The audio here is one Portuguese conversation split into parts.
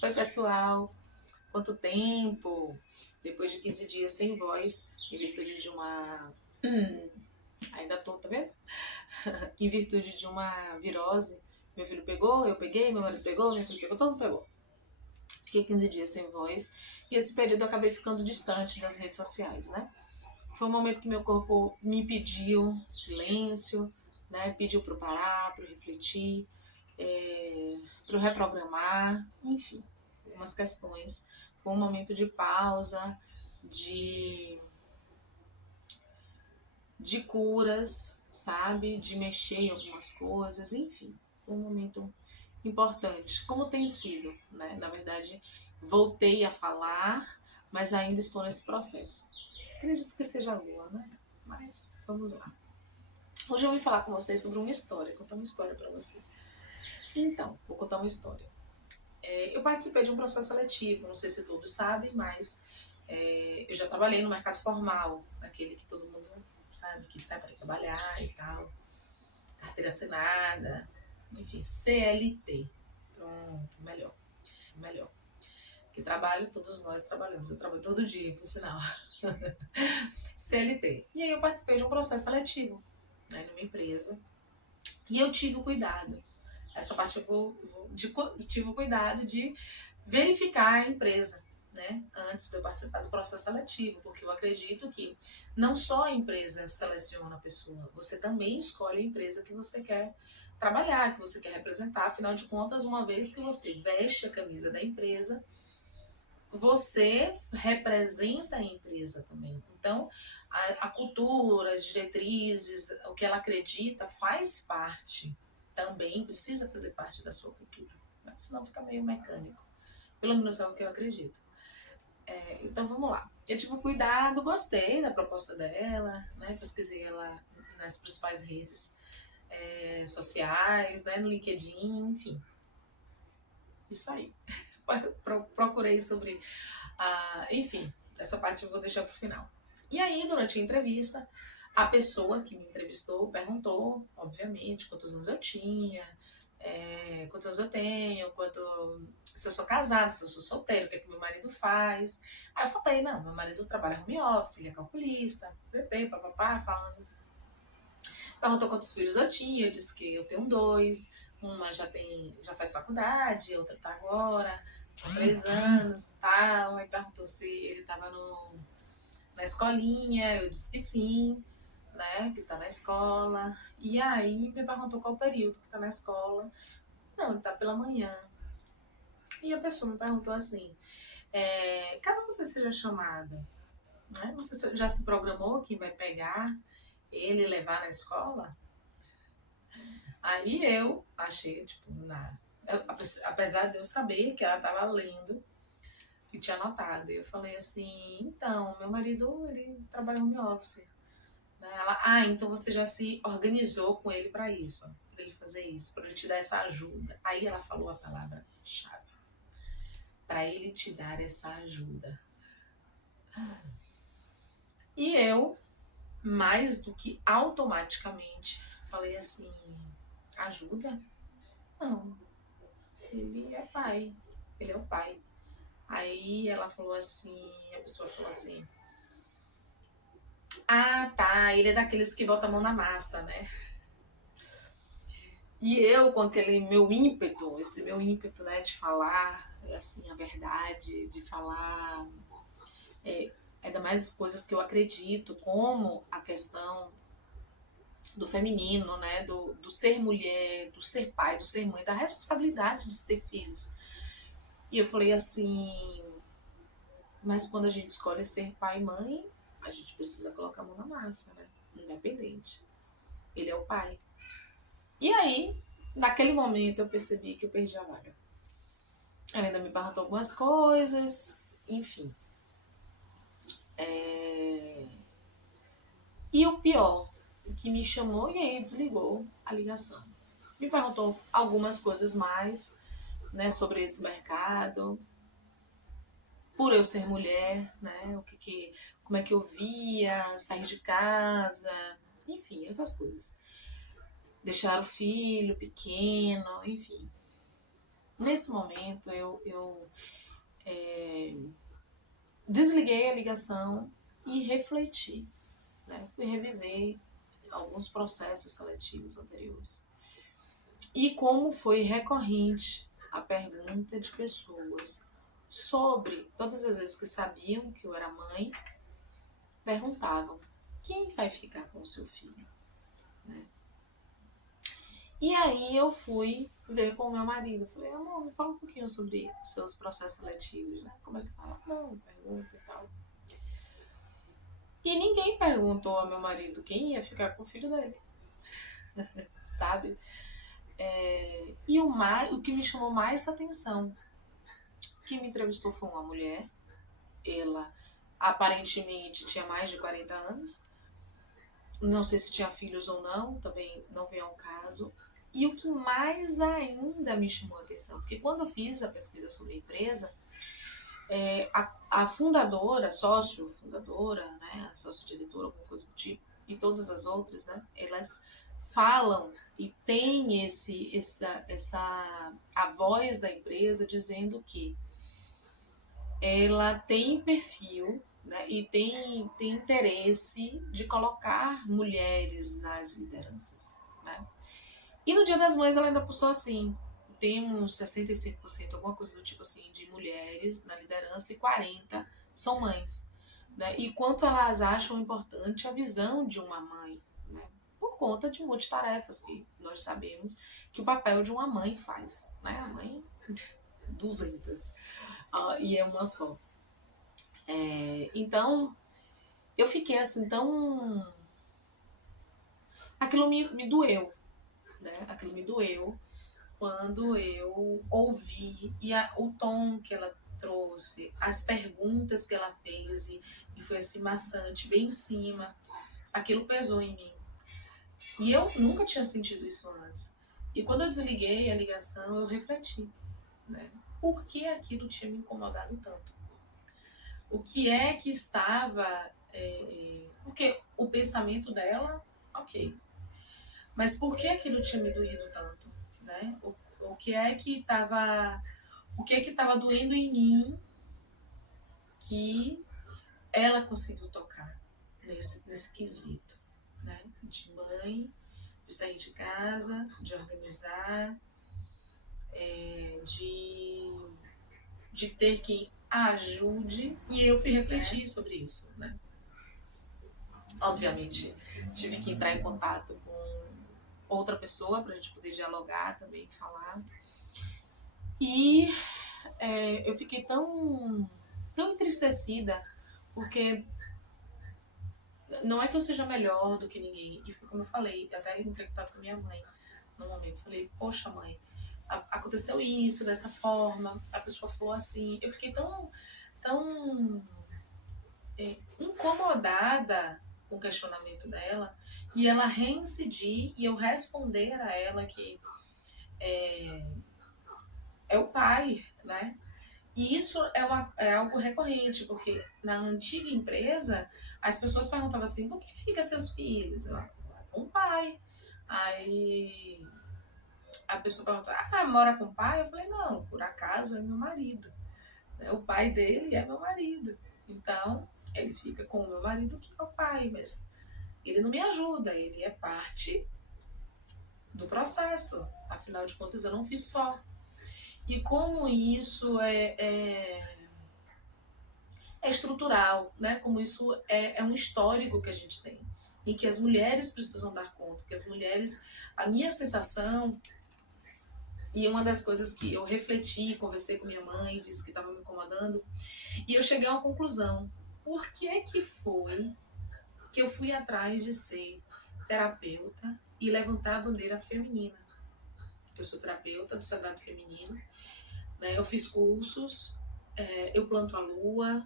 Oi, pessoal. Quanto tempo? Depois de 15 dias sem voz, em virtude de uma. Ainda tô, tá vendo? Em virtude de uma virose. Meu filho pegou, eu peguei, meu marido pegou, minha filha pegou, todo mundo pegou. Fiquei 15 dias sem voz e esse período eu acabei ficando distante das redes sociais, né? Foi um momento que meu corpo me pediu silêncio, né? Pediu para eu parar, para eu refletir, para eu reprogramar, enfim, algumas questões. Foi um momento de pausa, de, de curas, sabe? De mexer em algumas coisas, enfim. Foi um momento importante. Como tem sido, né? Na verdade, voltei a falar, mas ainda estou nesse processo. Acredito que seja a lua, né? Mas vamos lá. Hoje eu vim falar com vocês sobre uma história, contar uma história para vocês. Então, vou contar uma história. Eu participei de um processo seletivo, não sei se todos sabem, mas eu já trabalhei no mercado formal, aquele que todo mundo sabe, que sai para trabalhar e tal, carteira assinada, enfim, CLT. Pronto, melhor, melhor. Que trabalho, todos nós trabalhamos, eu trabalho todo dia, por sinal. CLT. E aí eu participei de um processo seletivo, né, numa empresa, e eu tive o cuidado. Essa parte tive o cuidado de verificar a empresa, né, antes de eu participar do processo seletivo, porque eu acredito que não só a empresa seleciona a pessoa, você também escolhe a empresa que você quer trabalhar, que você quer representar. Afinal de contas, uma vez que você veste a camisa da empresa, você representa a empresa também. Então, a cultura, as diretrizes, o que ela acredita faz parte também, precisa fazer parte da sua cultura, né? Senão fica meio mecânico. Pelo menos é o que eu acredito. Então vamos lá. Eu tive cuidado, gostei da proposta dela, né? Pesquisei ela nas principais redes sociais, né? No LinkedIn, enfim. Isso aí. Procurei sobre enfim, essa parte eu vou deixar pro final. E aí, durante a entrevista, a pessoa que me entrevistou perguntou, obviamente, quantos anos eu tinha, quantos anos eu tenho, se eu sou casada, se eu sou solteira, o que é que meu marido faz. Aí eu falei, não, meu marido trabalha home office, ele é calculista, papapá, falando. Perguntou quantos filhos eu tinha, eu disse que eu tenho dois, uma já faz faculdade, a outra tá agora, com 3 anos e tal. Aí perguntou se ele tava na escolinha, eu disse que sim, né, que tá na escola. E aí me perguntou qual período que tá na escola. Não, ele tá pela manhã. E a pessoa me perguntou assim, caso você seja chamada, né, você já se programou quem vai pegar ele e levar na escola? Aí eu achei, tipo, nada. Apesar de eu saber que ela estava lendo e tinha anotado, eu falei assim, então, meu marido, ele trabalha home office. Né? Ela, então você já se organizou com ele para isso, para ele fazer isso, para ele te dar essa ajuda. Aí ela falou a palavra-chave, para ele te dar essa ajuda. E eu, mais do que automaticamente, falei assim, ajuda? Não, ele é pai, ele é o pai. Aí ela falou assim, a pessoa falou assim, tá, ele é daqueles que bota a mão na massa, né? E eu, com aquele meu ímpeto, esse meu ímpeto, né, de falar, assim, a verdade, de falar, ainda mais coisas que eu acredito, como a questão do feminino, né, do ser mulher, do ser pai, do ser mãe, da responsabilidade de ter filhos. E eu falei assim, mas quando a gente escolhe ser pai e mãe, a gente precisa colocar a mão na massa, né? Independente. Ele é o pai. E aí, naquele momento, eu percebi que eu perdi a vaga. Ela ainda me perguntou algumas coisas, enfim. E o pior, o que me chamou e aí desligou a ligação. Me perguntou algumas coisas mais, né, sobre esse mercado, por eu ser mulher, né, como é que eu via sair de casa, enfim, essas coisas. Deixar o filho pequeno, enfim. nesse momento, eu desliguei a ligação e refleti, né? Fui reviver alguns processos seletivos anteriores. E como foi recorrente a pergunta de pessoas sobre, todas as vezes que sabiam que eu era mãe, perguntavam: quem vai ficar com o seu filho? Né? E aí eu fui ver com o meu marido. Falei: amor, me fala um pouquinho sobre seus processos seletivos, né? Como é que fala? Não, pergunta e tal. E ninguém perguntou ao meu marido quem ia ficar com o filho dele. Sabe? E o que me chamou mais atenção, quem me entrevistou foi uma mulher. Ela aparentemente tinha mais de 40 anos. Não sei se tinha filhos ou não, também não veio ao caso. E o que mais ainda me chamou a atenção, porque quando eu fiz a pesquisa sobre a empresa, a fundadora, sócio-fundadora, né, a sócio-diretora, alguma coisa do tipo, e todas as outras, né, elas falam e tem a voz da empresa dizendo que ela tem perfil, né, e tem interesse de colocar mulheres nas lideranças. Né? E no Dia das Mães ela ainda postou assim: temos 65%, alguma coisa do tipo assim, de mulheres na liderança e 40% são mães. Né? E quanto elas acham importante a visão de uma mãe, né? Por conta de multitarefas que nós sabemos que o papel de uma mãe faz. Né? A mãe, 200, e é uma só. Então, eu fiquei assim tão... Aquilo me doeu, né? Aquilo me doeu quando eu ouvi o tom que ela trouxe, as perguntas que ela fez e foi assim maçante, bem em cima. Aquilo pesou em mim. E eu nunca tinha sentido isso antes. E quando eu desliguei a ligação, eu refleti, né? Por que aquilo tinha me incomodado tanto? O que é que estava... porque o pensamento dela, ok. Mas por que aquilo tinha me doído tanto? Né? O que é que estava doendo em mim que ela conseguiu tocar nesse quesito, né? De mãe, de sair de casa, de organizar, de ter quem ajude. E eu fui refletir sobre isso, né? Obviamente, tive que entrar em contato com outra pessoa para a gente poder dialogar também, falar. E eu fiquei tão entristecida, porque não é que eu seja melhor do que ninguém. E foi como eu falei, eu até entrei em contato com minha mãe no momento. Falei: poxa, mãe, aconteceu isso dessa forma, a pessoa falou assim. Eu fiquei tão incomodada com o questionamento dela, e ela reincidir e eu responder a ela que é o pai, né? E isso é algo recorrente, porque na antiga empresa as pessoas perguntavam assim: com quem fica seus filhos? Com o pai. Aí a pessoa perguntava: mora com o pai? Eu falei: não, por acaso é meu marido. O pai dele é meu marido. Então ele fica com o meu marido, que é o pai, mas ele não me ajuda, ele é parte do processo. Afinal de contas, eu não fiz só. E como isso é estrutural, né? Como isso é um histórico que a gente tem, em que as mulheres precisam dar conta, que as mulheres... A minha sensação, e uma das coisas que eu refleti, conversei com minha mãe, disse que estava me incomodando, e eu cheguei a uma conclusão: por que foi que eu fui atrás de ser terapeuta e levantar a bandeira feminina? Eu sou terapeuta do Sagrado Feminino, né? Eu fiz cursos, eu planto a lua,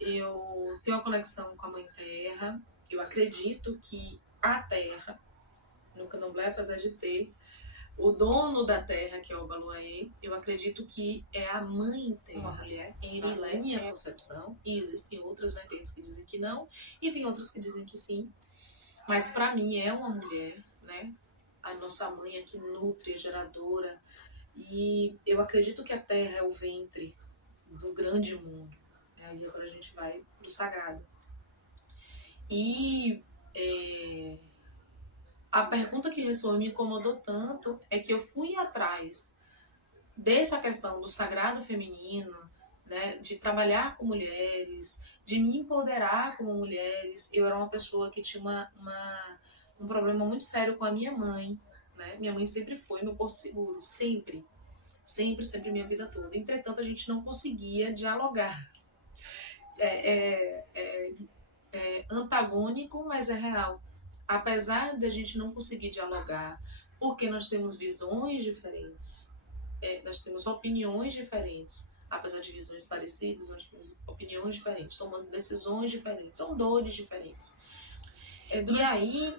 eu tenho uma conexão com a Mãe Terra, eu acredito que a Terra, no Candomblé, apesar de ter o dono da Terra, que é o Baluaê, eu acredito que é a Mãe Terra, uma mulher, em minha concepção, e existem outras vertentes que dizem que não, e tem outras que dizem que sim, mas para mim é uma mulher, né? A nossa mãe é que nutre, geradora, E eu acredito que a Terra é o ventre do grande mundo. E agora a gente vai para o sagrado. E a pergunta que ressoou me incomodou tanto é que eu fui atrás dessa questão do sagrado feminino, né, de trabalhar com mulheres, de me empoderar como mulheres. Eu era uma pessoa que tinha um problema muito sério com a minha mãe. Né? Minha mãe sempre foi meu porto seguro, sempre. Sempre, sempre, minha vida toda. Entretanto, a gente não conseguia dialogar. É antagônico, mas é real. Apesar de a gente não conseguir dialogar, porque nós temos visões diferentes, nós temos opiniões diferentes, apesar de visões parecidas, nós temos opiniões diferentes, tomando decisões diferentes, são dores diferentes. E aí,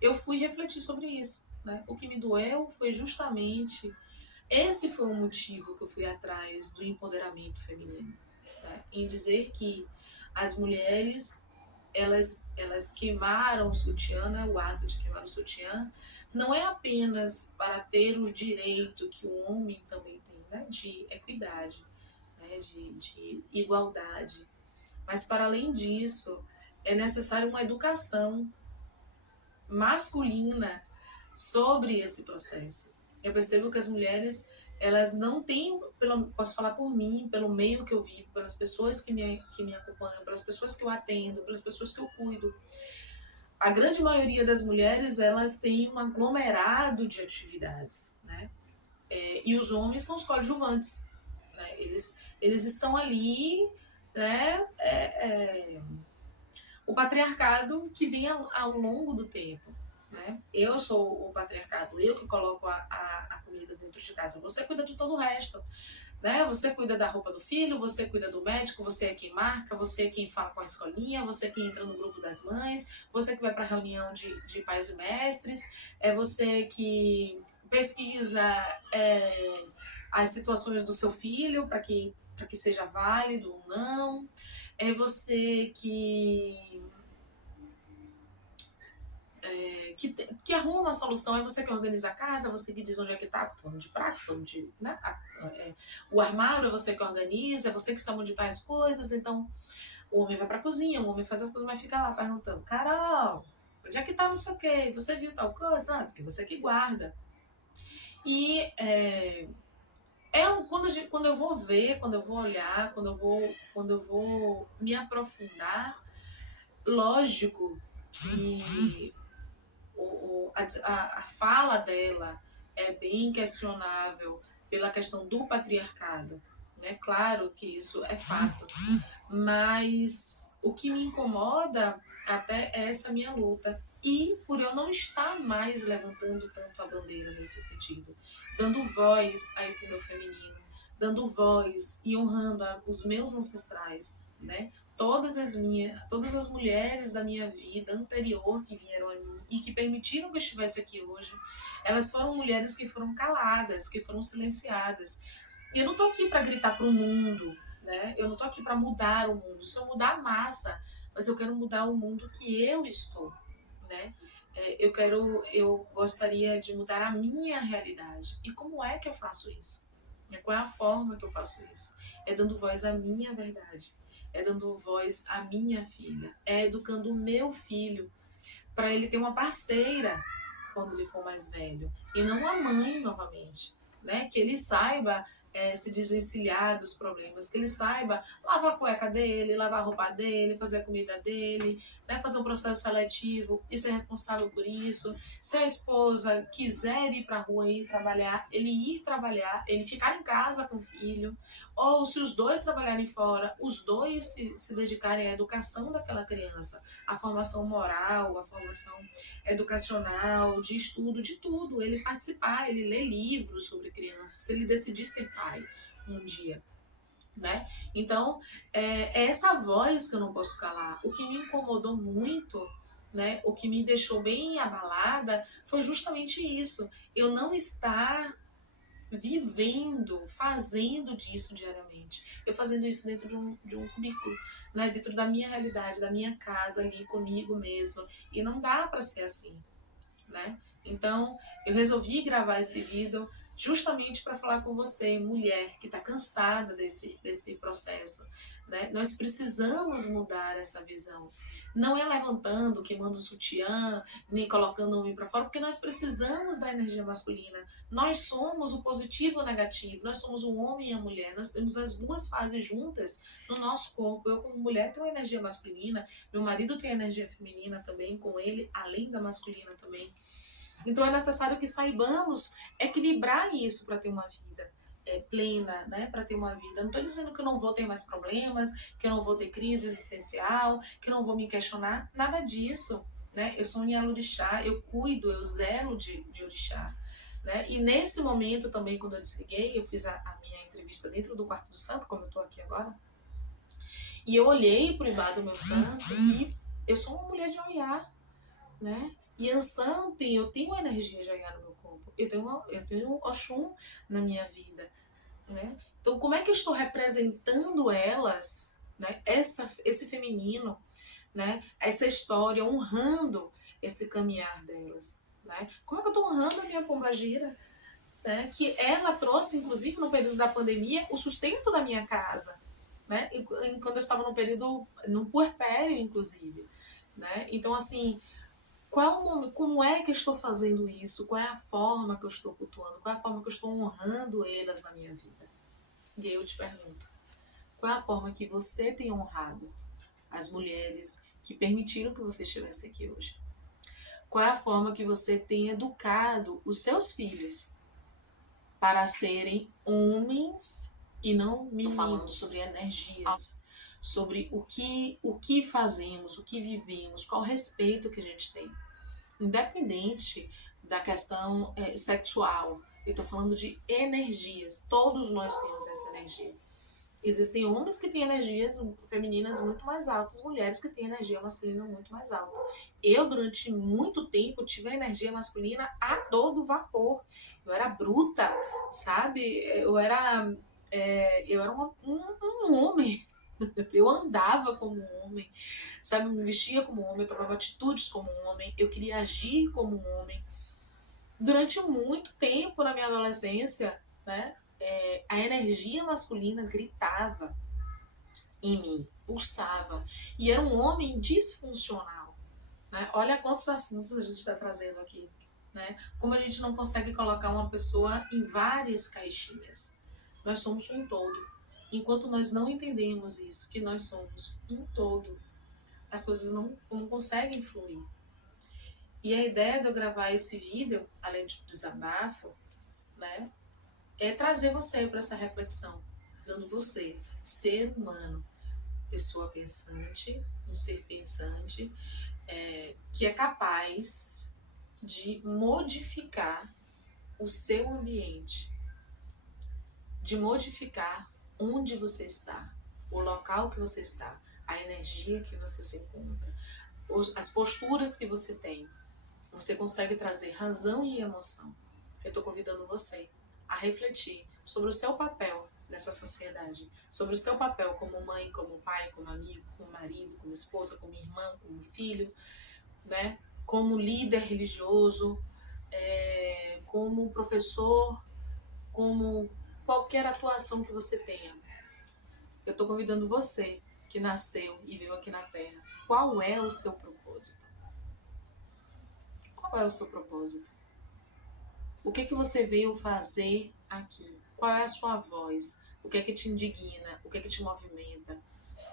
eu fui refletir sobre isso. Né? O que me doeu foi justamente esse foi o motivo que eu fui atrás do empoderamento feminino, né? Em dizer que as mulheres elas queimaram o sutiã, né? O ato de queimar o sutiã não é apenas para ter o direito que o homem também tem, né? De equidade, né? De igualdade, mas para além disso é necessário uma educação masculina sobre esse processo. Eu percebo que as mulheres, elas não têm, posso falar por mim, pelo meio que eu vivo, pelas pessoas que me acompanham, pelas pessoas que eu atendo, pelas pessoas que eu cuido. A grande maioria das mulheres, elas têm um aglomerado de atividades, né? E os homens são os coadjuvantes, né? Eles estão ali, né? O patriarcado que vem ao longo do tempo. Né? Eu sou o patriarcado, eu que coloco a comida dentro de casa. Você cuida de todo o resto. Né? Você cuida da roupa do filho, você cuida do médico, você é quem marca, você é quem fala com a escolinha, você é quem entra no grupo das mães, você que vai para a reunião de pais e mestres, é você que pesquisa as situações do seu filho para que seja válido ou não, é você que arruma uma solução, é você que organiza a casa, você que diz onde é que está o pano de prato, né? O armário é você que organiza, é você que sabe onde estão as coisas, então o homem vai para a cozinha, o homem faz as coisas, mas fica lá perguntando, Carol, onde é que está não sei o quê? Você viu tal coisa? Não, porque você que guarda. E quando eu vou ver, quando eu vou olhar, quando eu vou me aprofundar, lógico que a fala dela é bem questionável pela questão do patriarcado. Né? Claro que isso é fato, mas o que me incomoda até é essa minha luta. E por eu não estar mais levantando tanto a bandeira nesse sentido, dando voz a esse meu feminino, dando voz e honrando os meus ancestrais, né? Todas as mulheres da minha vida anterior que vieram a mim e que permitiram que eu estivesse aqui hoje, elas foram mulheres que foram caladas, que foram silenciadas. E eu não tô aqui para gritar pro mundo, né? Eu não tô aqui para mudar o mundo. Se eu mudar a massa, mas eu quero mudar o mundo que eu estou, né? Eu gostaria de mudar a minha realidade. E como é que eu faço isso? Qual é a forma que eu faço isso? É dando voz à minha verdade. É dando voz à minha filha. É educando o meu filho para ele ter uma parceira quando ele for mais velho. E não a mãe novamente. Né? Que ele saiba se desvencilhar dos problemas, que ele saiba lavar a cueca dele, lavar a roupa dele, fazer a comida dele, né? Fazer um processo seletivo e ser responsável por isso. Se a esposa quiser ir para a rua e ir trabalhar, ele ficar em casa com o filho, ou se os dois trabalharem fora, os dois se dedicarem à educação daquela criança, à formação moral, à formação educacional, de estudo, de tudo. Ele participar, ele ler livros sobre crianças, se ele decidir ser pai um dia. Né? Então, é essa voz que eu não posso calar. O que me incomodou muito, né, o que me deixou bem abalada, foi justamente isso. Eu não estar vivendo, fazendo disso diariamente. Eu fazendo isso dentro de um cubículo, né? Dentro da minha realidade, da minha casa, ali comigo mesma. E não dá para ser assim. Né? Então, eu resolvi gravar esse vídeo justamente para falar com você, mulher, que está cansada desse processo. Né? Nós precisamos mudar essa visão. Não é levantando, queimando o sutiã, nem colocando o homem para fora, porque nós precisamos da energia masculina. Nós somos o positivo e o negativo, nós somos o homem e a mulher, nós temos as duas fases juntas no nosso corpo. Eu, como mulher, tenho energia masculina, meu marido tem energia feminina também, com ele, além da masculina também. Então é necessário que saibamos equilibrar isso para ter uma vida plena, né? Para ter uma vida. Não estou dizendo que eu não vou ter mais problemas, que eu não vou ter crise existencial, que eu não vou me questionar, nada disso. Né? Eu sou um Yalorixá, eu cuido, eu zelo de Orixá. Né? E nesse momento também, quando eu desliguei, eu fiz a minha entrevista dentro do quarto do santo, como eu estou aqui agora, e eu olhei para o Ibá do meu santo e eu sou uma mulher de Oiá, né? E Ansan eu tenho energia de Oiá no meu corpo, eu tenho Oxum na minha vida, né? Então, como é que eu estou representando elas, né? Esse feminino, né? Essa história, honrando esse caminhar delas, né? Como é que eu estou honrando a minha pombagira, né? Que ela trouxe, inclusive, no período da pandemia, o sustento da minha casa, né? E quando eu estava no período, no puerpério, inclusive, né? Então, assim, como é que eu estou fazendo isso? Qual é a forma que eu estou cultuando? Qual é a forma que eu estou honrando elas na minha vida? E aí eu te pergunto, qual é a forma que você tem honrado as mulheres que permitiram que você estivesse aqui hoje? Qual é a forma que você tem educado os seus filhos para serem homens e não meninos? Estou falando sobre energias, sobre o que fazemos, o que vivemos, qual o respeito que a gente tem. Independente da questão sexual, eu estou falando de energias. Todos nós temos essa energia. Existem homens que têm energias femininas muito mais altas, mulheres que têm energia masculina muito mais alta. Eu, durante muito tempo, tive a energia masculina a todo vapor. Eu era bruta, sabe? Eu era um homem. Eu andava como um homem, sabe? Me vestia como um homem, eu tomava atitudes como um homem, eu queria agir como um homem. Durante muito tempo na minha adolescência, né? A energia masculina gritava em mim, pulsava. E era um homem disfuncional. Né? Olha quantos assuntos a gente está trazendo aqui. Né? Como a gente não consegue colocar uma pessoa em várias caixinhas. Nós somos um todo. Enquanto nós não entendemos isso, que nós somos um todo, as coisas não conseguem fluir. E a ideia de eu gravar esse vídeo, além de desabafo, né, é trazer você para essa reflexão, dando você, ser humano, pessoa pensante, um ser pensante, que é capaz de modificar o seu ambiente, de modificar onde você está, o local que você está, a energia que você se encontra, as posturas que você tem. Você consegue trazer razão e emoção. Eu estou convidando você a refletir sobre o seu papel nessa sociedade, sobre o seu papel como mãe, como pai, como amigo, como marido, como esposa, como irmão, como filho, né? Como líder religioso, como professor, como qualquer atuação que você tenha. Eu estou convidando você que nasceu e veio aqui na Terra. Qual é o seu propósito? Qual é o seu propósito? O que você veio fazer aqui? Qual é a sua voz? O que é que te indigna? O que é que te movimenta?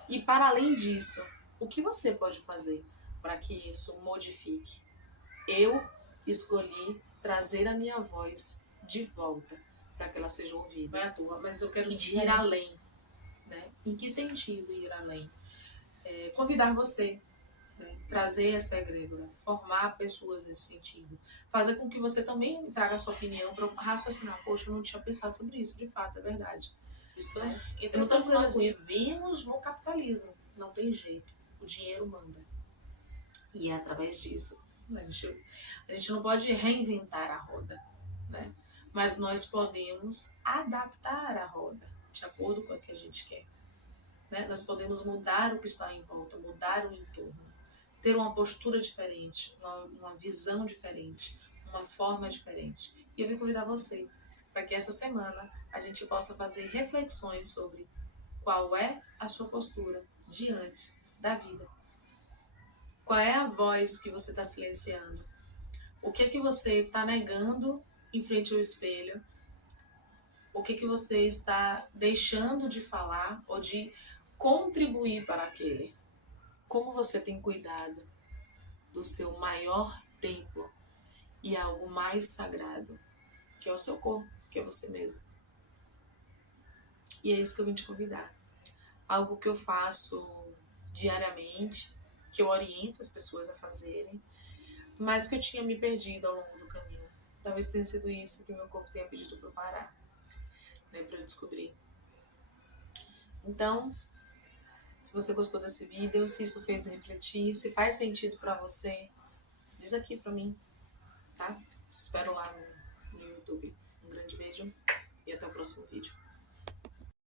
E para além disso, o que você pode fazer para que isso modifique? Eu escolhi trazer a minha voz de volta para que ela seja ouvida. Não é à toa, mas eu quero ir além. Né? Em que sentido ir além? Convidar você, né? Trazer essa egrégora, formar pessoas nesse sentido, fazer com que você também traga a sua opinião para raciocinar. Poxa, eu não tinha pensado sobre isso, de fato, é verdade. Isso é. Então, não estamos dizendo com isso. Vivemos no capitalismo, não tem jeito. O dinheiro manda. E é através disso. A gente não pode reinventar a roda, né? Mas nós podemos adaptar a roda de acordo com o que a gente quer. Né? Nós podemos mudar o que está em volta, mudar o entorno, ter uma postura diferente, uma visão diferente, uma forma diferente. E eu vim convidar você para que essa semana a gente possa fazer reflexões sobre qual é a sua postura diante da vida. Qual é a voz que você está silenciando? O que é que você está negando em frente ao espelho? O que é que você está deixando de falar ou de contribuir para aquele? Como você tem cuidado do seu maior templo e algo mais sagrado, que é o seu corpo, que é você mesmo? E é isso que eu vim te convidar. Algo que eu faço diariamente, que eu oriento as pessoas a fazerem, mas que eu tinha me perdido ao longo do caminho. Talvez tenha sido isso que meu corpo tenha pedido para eu parar, né, para eu descobrir. Então, se você gostou desse vídeo, se isso fez refletir, se faz sentido para você, diz aqui para mim, tá? Te espero lá no YouTube. Um grande beijo e até o próximo vídeo.